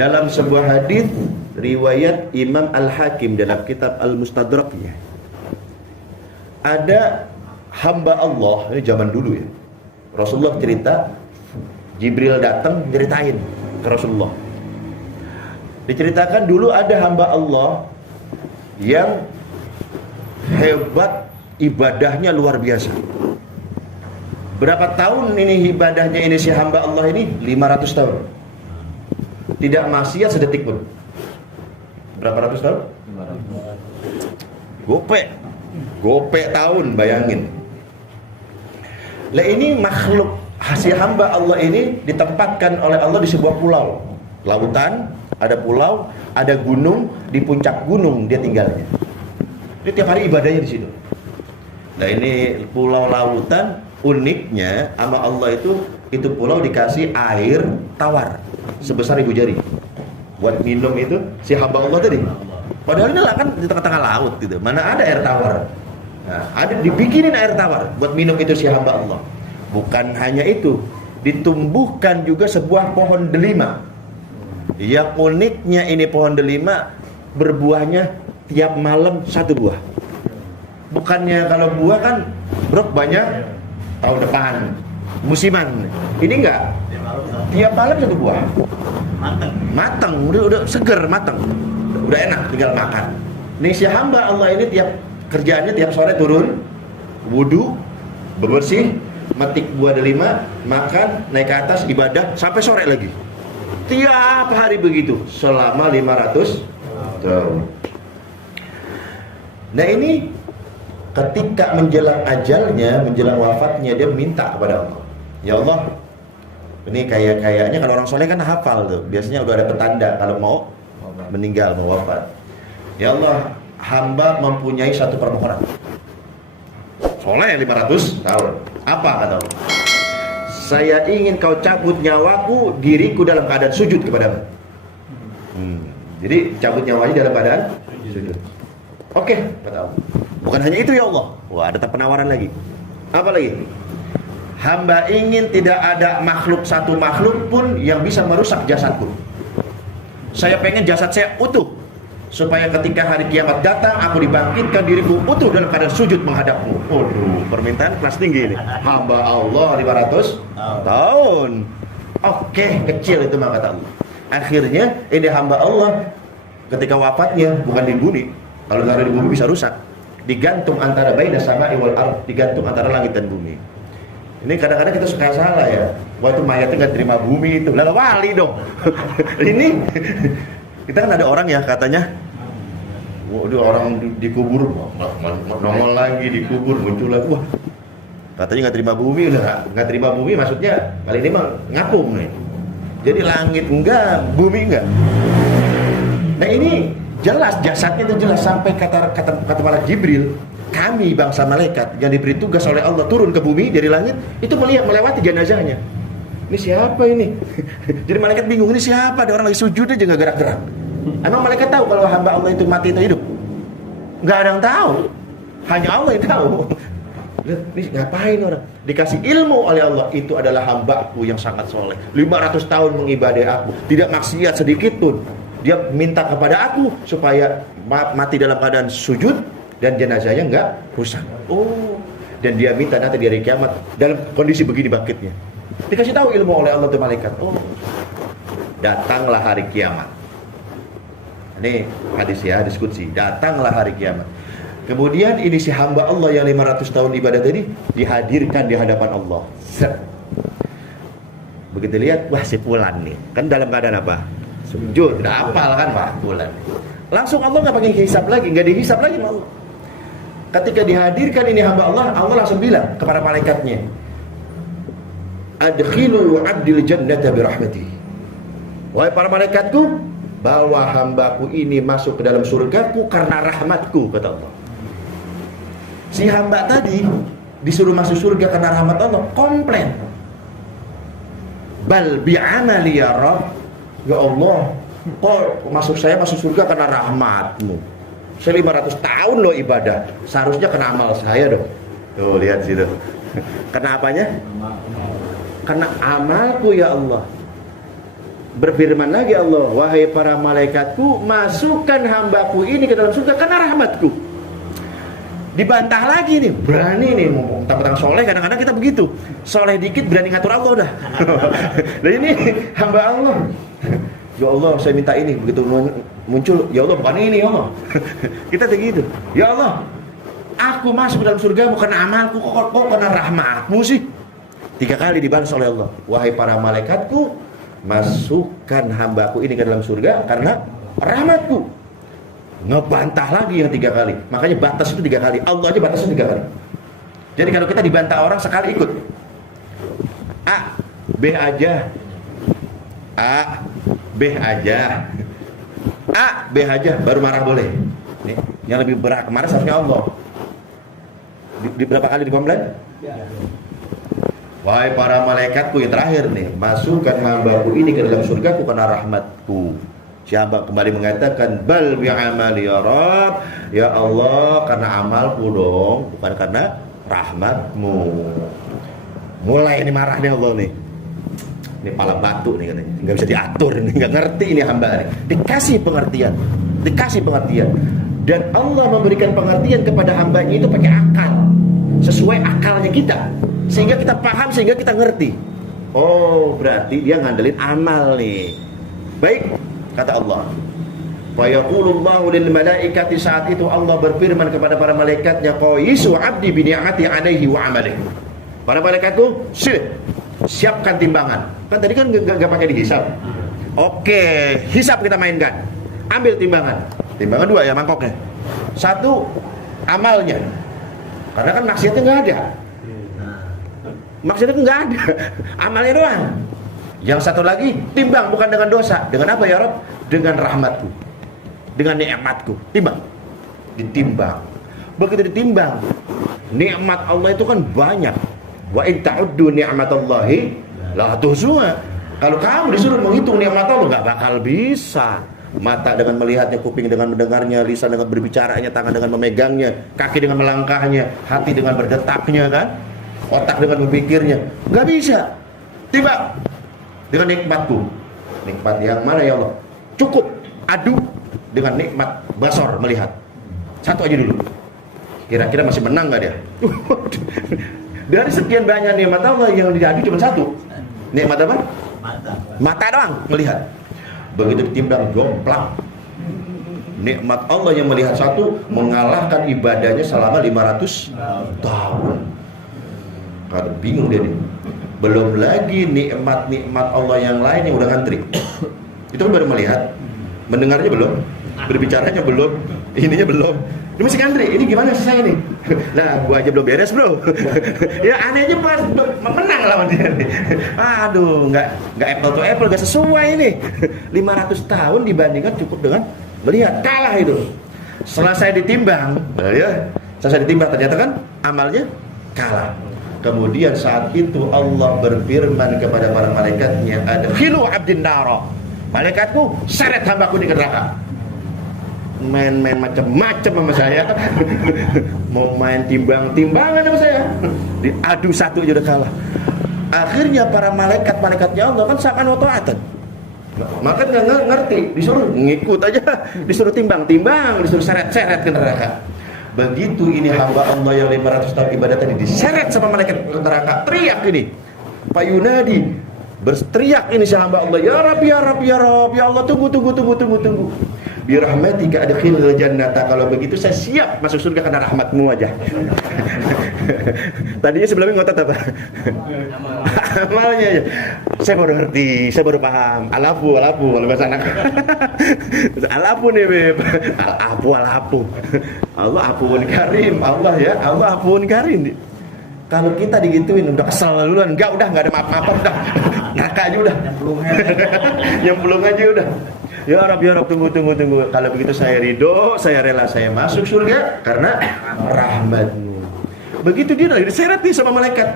Dalam sebuah hadis riwayat Imam Al-Hakim dalam kitab Al-Mustadraknya, ada hamba Allah, ini zaman dulu ya. Rasulullah cerita, Jibril datang ceritain ke Rasulullah. Diceritakan dulu ada hamba Allah yang hebat, ibadahnya luar biasa. Berapa tahun ini ibadahnya ini si hamba Allah ini? 500 tahun. Tidak maksiat sedetik pun. Berapa ratus tahun? 500. Gope tahun, bayangin. Lah ini makhluk si hamba Allah ini ditempatkan oleh Allah di sebuah pulau. Lautan, ada pulau, ada gunung, di puncak gunung dia tinggalnya. Dia tiap hari ibadahnya di situ. Nah ini pulau lautan, uniknya sama Allah itu pulau dikasih air tawar sebesar ibu jari buat minum itu si hamba Allah tadi. Padahal ini lah kan di tengah-tengah laut gitu, mana ada air tawar. Nah, ada dibikinin air tawar buat minum itu si hamba Allah. Bukan hanya itu, ditumbuhkan juga sebuah pohon delima. Yang uniknya ini pohon delima berbuahnya tiap malam satu buah. Bukannya kalau buah kan brok banyak tahun depan musiman. Ini enggak. Tiap malam satu buah. Matang, udah seger, matang. Udah enak tinggal makan. Nih si hamba Allah ini tiap kerjaannya tiap sore turun, wudu, bebersih, metik buah delima, makan, naik ke atas ibadah sampai sore lagi. Tiap hari begitu selama 500 tahun. Nah ini ketika menjelang ajalnya, menjelang wafatnya, dia minta kepada Allah, ya Allah, ini kayaknya kalau orang soleh kan hafal tuh, biasanya udah ada petanda kalau mau meninggal, mau wafat. Ya Allah, hamba mempunyai satu permohonan. Soleh 500 tahun. Apa kata Allah? Saya ingin kau cabut nyawaku, diriku dalam keadaan sujud kepadamu. Jadi cabut nyawanya dalam keadaan sujud. Oke, kata Allah. Bukan hanya itu ya Allah. Wah, ada penawaran lagi. Apa lagi? Hamba ingin tidak ada satu makhluk pun yang bisa merusak jasadku. Saya pengen jasad saya utuh, supaya ketika hari kiamat datang aku dibangkitkan diriku utuh dalam keadaan sujud menghadapmu. Waduh, permintaan kelas tinggi ini. Hamba Allah 500 tahun. Oke, kecil itu mah kata Allah. Akhirnya ini hamba Allah ketika wafatnya bukan di bumi. Kalau taruh di bumi bisa rusak. Digantung antara baina sama'i wal ardh, digantung antara langit dan bumi. Ini kadang-kadang kita suka salah ya. Waktu mayatnya nggak terima bumi itu, lah wali dong. Ini kita kan ada orang ya katanya, waduh orang dikubur, nongol lagi dikubur, muncul lagi, wah katanya nggak terima bumi, udah nggak terima bumi, maksudnya kali ini mah ngapung nih. Jadi langit enggak, bumi enggak. Nah ini jelas jasadnya itu jelas sampai kata malaikat Jibril, kami bangsa malaikat yang diberi tugas oleh Allah turun ke bumi dari langit itu melihat melewati jenazahnya. Ini siapa ini? Jadi malaikat bingung, ini siapa? Ada orang lagi sujud aja nggak gerak-gerak. Emang malaikat tahu kalau hamba Allah itu mati atau hidup? Nggak ada yang tahu. Hanya Allah yang tahu. Ini ngapain orang? Dikasih ilmu oleh Allah, itu adalah hambaku yang sangat soleh. 500 tahun mengibadai aku, tidak maksiat sedikit pun. Dia minta kepada aku supaya mati dalam keadaan sujud dan jenazahnya nggak rusak. Oh, dan dia minta nanti di hari kiamat dalam kondisi begini bangkitnya. Dikasih tahu ilmu oleh Allah tuh malaikat. Oh, datanglah hari kiamat. Ini hadis ya, diskusi. Datanglah hari kiamat. Kemudian ini si hamba Allah yang 500 tahun ibadah tadi dihadirkan di hadapan Allah. Set. Begitu lihat, wah si Fulan nih. Kan dalam keadaan apa? Sujud. Udah hafal kan Pak Fulan. Langsung Allah nggak pakai hisab lagi, nggak dihisab lagi mau. Ketika dihadirkan ini hamba Allah, Allah langsung bilang kepada malaikatnya, adkhilu abdil jannata birahmati. Wahai para malaikatku, bawa hambaku ini masuk ke dalam surgaku karena rahmatku, kata Allah. Si hamba tadi disuruh masuk surga karena rahmat Allah, komplain. Bal bi'amali ya Rabb. Ya Allah, kok saya masuk surga karena rahmatmu. Saya 500 tahun loh ibadah, seharusnya kena amal saya dong. Tuh lihat situ. Kena apanya? Karena amalku ya Allah. Berfirman lagi Allah, wahai para malaikatku, masukkan hambaku ini ke dalam surga karena rahmatku. Dibantah lagi nih, berani nih, tentang soleh kadang-kadang kita begitu, soleh dikit berani ngatur Allah udah. Dan ini hamba Allah, ya Allah saya minta ini, begitu muncul, ya Allah bukan ini ya Allah. Kita begitu, ya Allah aku masuk dalam surga bukan amalku, kok karena rahmatmu sih. 3 kali dibalas oleh Allah, wahai para malaikatku, masukkan hambaku ini ke dalam surga karena rahmatku. Ngebantah lagi yang 3 kali. Makanya batas itu 3 kali. Allah aja batasnya 3 kali. Jadi kalau kita dibantah orang sekali ikut, A, B aja, A, B aja, A, B aja, baru marah boleh. Nih, yang lebih berat kemarin seharusnya Allah. Di berapa kali dikomplain? Wahai para malaikatku, yang terakhir nih, masukkan hambaku ini ke dalam surgaku karena rahmatku. Si hamba kembali mengatakan, bal bi'amali ya Rabb, ya Allah karena amalku dong, bukan karena rahmatmu. Mulai ini marahnya Allah nih. Ini pala batu nih katanya, nggak bisa diatur nih, nggak ngerti ini hamba nih. Dikasih pengertian. Dan Allah memberikan pengertian kepada hambanya itu pakai akal, sesuai akalnya kita, sehingga kita paham, sehingga kita ngerti. Oh berarti dia ngandelin amal nih. Baik, kata Allah, wa yaqulullahu lil malaikati, saat itu Allah berfirman kepada para malaikatnya, qaisu abdi bi ni'mati alaihi wa amalihi. Para malaikatku, siapkan timbangan. Kan tadi kan enggak pakai dihisap. Oke, hisap kita mainkan. Ambil timbangan. Timbangan 2 ya mangkoknya. 1 amalnya. Karena kan maksiatnya enggak ada. Maksiatnya enggak ada. Amalnya doang. Yang 1 lagi, timbang bukan dengan dosa. Dengan apa ya Rabb? Dengan rahmatku, dengan nikmatku. Timbang. Ditimbang. Begitu ditimbang, nikmat Allah itu kan banyak. Wa in ta'uddu ni'matallahi la tuhsuha. Kalau kamu disuruh menghitung nikmat Allah, enggak bakal bisa. Mata dengan melihatnya, kuping dengan mendengarnya, lisan dengan berbicaranya, tangan dengan memegangnya, kaki dengan melangkahnya, hati dengan berdetaknya kan, otak dengan berpikirnya. Enggak bisa. Timbang dengan nikmatku. Nikmat yang mana ya Allah? Cukup adu dengan nikmat basor, melihat. 1 aja dulu. Kira-kira masih menang gak dia? Dari sekian banyak nikmat Allah yang diadu cuma 1. Nikmat apa? Mata doang melihat. Begitu ditimbang, jomplang. Nikmat Allah yang melihat 1 mengalahkan ibadahnya selama 500 tahun. Kalau bingung dia nih. Belum lagi nikmat-nikmat Allah yang lain yang udah ngantri. Itu kan baru melihat, mendengarnya belum, berbicaranya belum, ininya belum. Ini masih ngantri. Ini gimana sih saya nih? Nah, gua aja belum beres, bro. Ya anehnya pas menang lawan dia nih. Aduh, nggak apple to apple, nggak sesuai ini. 500 tahun dibandingkan cukup dengan melihat, kalah itu. Selesai ditimbang, ya. Selesai ditimbang ternyata kan amalnya kalah. Kemudian saat itu Allah berfirman kepada para malaikatnya, adkhilu abdin nara. Malaikatku, seret hambaku di neraka. Main-main macam-macam sama saya. Mau main timbang-timbangan sama saya. Diadu 1 aja udah kalah. Akhirnya para malaikatnya Allah kan seakan otoatan. Maka nggak ngerti, disuruh ngikut aja, disuruh timbang-timbang, disuruh seret-seret ke neraka. Begitu ini hamba Allah yang 500 tahun ibadah tadi diseret sama malaikat ke neraka, teriak ini, Pak Yunadi berteriak ini si hamba Allah, ya Rabb, ya Rabb, ya Rabb, ya Allah, tunggu. Birahmatika adkhilil jannata. Kalau begitu saya siap masuk surga karena rahmatmu aja. Tadinya sebelumnya ngotot apa? Amalnya aja. Saya baru ngerti, saya baru paham. Alafu kalau bahasa anak. Alafu nih beb. Alafu. Allah afuun karim. Allah ya, Allah afuun karim. Kalau kita digituin udah kesel duluan, enggak ada maaf-maafan udah. Neraka aja udah. Yang belum aja udah. Ya Rabb, tunggu. Kalau begitu saya ridho, saya rela, saya masuk surga karena rahmatmu. Begitu dia lagi diseret nih sama malaikat.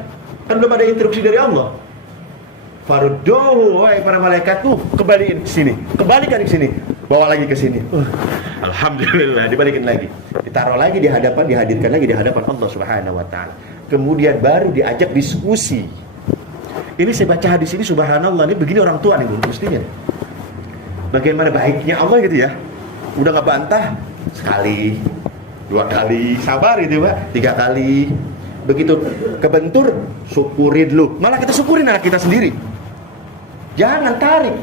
Kan belum ada instruksi dari Allah. Farudduhu, wahai para malaikatku, kembaliin ke sini. Kembalikan ke sini. Bawa lagi ke sini. Alhamdulillah, dibalikin lagi. Ditaruh lagi di hadapan, dihadirkan lagi di hadapan Allah Subhanahu wa taala. Kemudian baru diajak diskusi. Ini saya baca hadis ini, subhanallah, ini begini orang tua nih, mestinya. bagaimana baiknya Allah gitu ya. Udah nggak bantah sekali, 2 kali, sabar itu Pak, 3 kali. Begitu kebentur, syukurin dulu. Malah kita syukurin anak kita sendiri. Jangan tarik.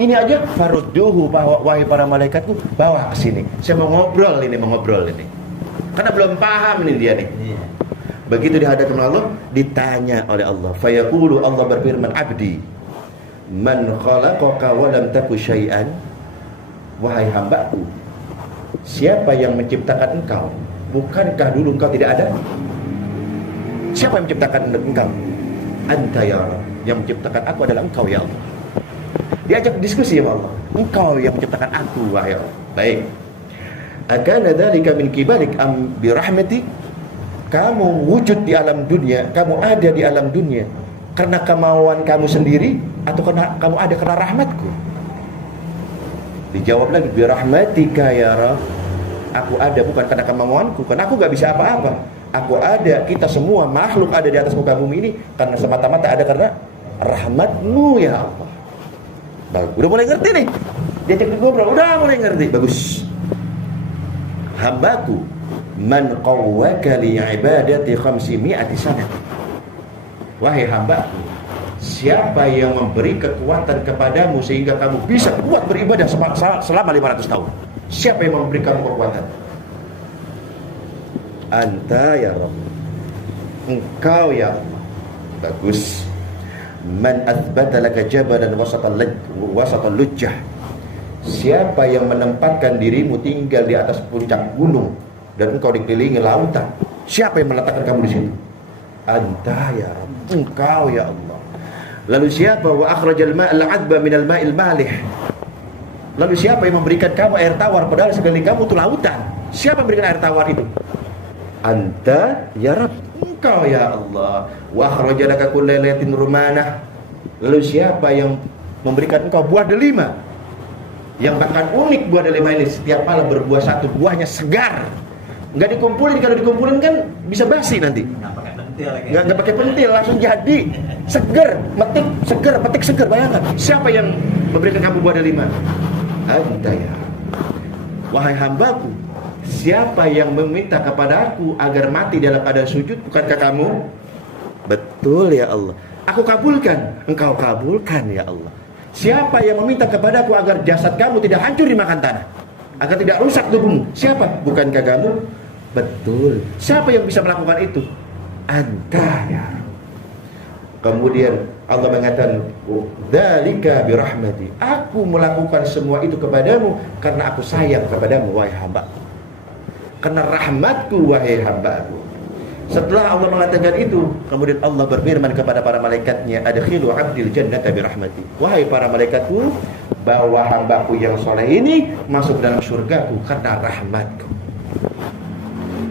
Ini aja farudduhu, bahwa wahai para malaikatku, bawa ke sini. Saya mau ngobrol ini. Karena belum paham nih dia nih. Begitu di hadapan Allah, ditanya oleh Allah. Fayaqulu, Allah berfirman, abdi, man khalaqaka wa lam taku syai'an. Wahai hambaku, siapa yang menciptakan engkau? Bukankah dulu engkau tidak ada? Siapa yang menciptakan engkau? Anta ya Allah. Yang menciptakan aku adalah engkau ya Allah. Diajak diskusi ya Allah. Engkau yang menciptakan aku wahai Allah. Baik. Akana dzalika min kibarik am bi rahmati? Kamu wujud di alam dunia, kamu ada di alam dunia karena kemauan kamu sendiri atau karena kamu ada karena rahmatku? Dijawab lagi, bi rahmatika ya Rabb. Aku ada bukan karena kemauanku, karena aku gak bisa apa-apa. Aku ada, kita semua makhluk ada di atas muka bumi ini karena semata-mata ada karena rahmatmu ya Allah. Bagus, udah mulai ngerti nih. Diajak ngobrol, udah mulai ngerti. Bagus. Hambaku, man qawwaka li ibadati 500 sanah. Wahai hambaku, siapa yang memberi kekuatan kepadamu sehingga kamu bisa kuat beribadah selama 500 tahun? Siapa yang memberi kamu kekuatan? Anta ya Rabb. Engkau ya Allah. Bagus. Man athbata laka jabalan wasatal lujjah. Siapa yang menempatkan dirimu tinggal di atas puncak gunung dan engkau dikelilingi lautan? Siapa yang meletakkan kamu di situ? Anta ya Rabb. Engkau ya Allah. Lalu siapa wa akhrajal ma'al 'adba minal ma'il malih? Lalu siapa yang memberikan kamu air tawar padahal sekeliling kamu itu lautan? Siapa yang memberikan air tawar itu? Anta ya Rabb. Engkau ya Allah. Wa akhrajalaka kulla lailatin rumanah. Lalu siapa yang memberikan engkau buah delima? Yang bahkan unik buah delima ini, setiap malam berbuah satu, buahnya segar. Enggak dikumpulin, kalau dikumpulin kan bisa basi nanti. Enggak pakai pentil, langsung jadi. Seger, petik seger, bayangkan. Siapa yang memberikan kamu buah delima? Anta ya. Wahai hambaku, siapa yang meminta kepada aku agar mati dalam keadaan sujud? Bukankah kamu? Betul ya Allah. Aku kabulkan, engkau kabulkan ya Allah. Siapa yang meminta kepadaku agar jasad kamu tidak hancur dimakan tanah, agar tidak rusak tubuhmu? Siapa? Bukankah kamu? Betul. Siapa yang bisa melakukan itu? Anta ya. Kemudian Allah mengatakan, dzalika bi rahmati. Aku melakukan semua itu kepadamu karena aku sayang kepadamu wahai hamba. Karena rahmatku wahai hambaku. Setelah Allah mengatakan itu, kemudian Allah berfirman kepada para malaikatnya, adkhilu 'abdil jannata bi rahmati. Wahai para malaikatku, bawa hambaku yang soleh ini masuk dalam surgaku karena rahmatku.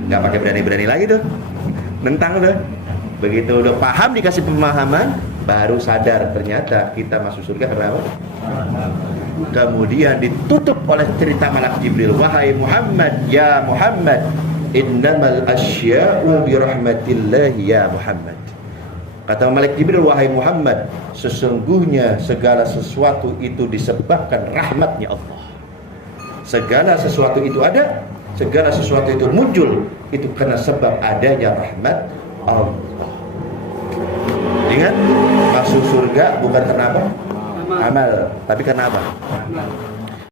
Enggak pakai berani-berani lagi tuh. Nentang tuh. Begitu udah paham, dikasih pemahaman, baru sadar ternyata kita masuk surga karena apa? Kemudian ditutup oleh cerita malak Jibril. Wahai Muhammad, ya Muhammad, innamal asya'u bi rahmatillah ya Muhammad. Kata malak Jibril, wahai Muhammad, sesungguhnya segala sesuatu itu disebabkan rahmatnya Allah. Segala sesuatu itu ada, segala sesuatu itu muncul, itu karena sebab adanya rahmat Allah. Ingat, masuk surga bukan karena apa? Amal, tapi karena apa?